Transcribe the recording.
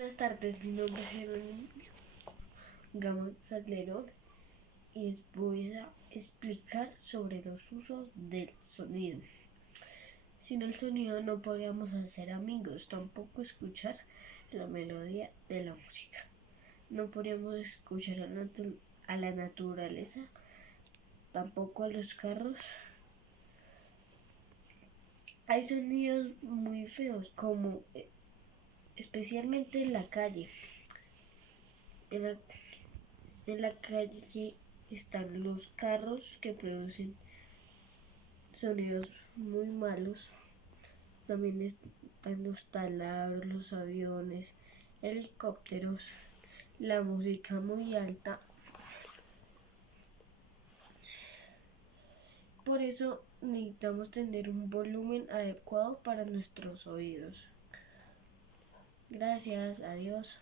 Buenas tardes, mi nombre es Jerónimo Gama Calderón y les voy a explicar sobre los usos del sonido. Sin el sonido no podríamos hacer amigos, tampoco escuchar la melodía de la música. No podríamos escuchar a la naturaleza, tampoco a los carros. Hay sonidos muy feos, como especialmente en la calle. En la calle están los carros que producen sonidos muy malos. También están los taladros, los aviones, helicópteros, la música muy alta. Por eso necesitamos tener un volumen adecuado para nuestros oídos. Gracias, adiós.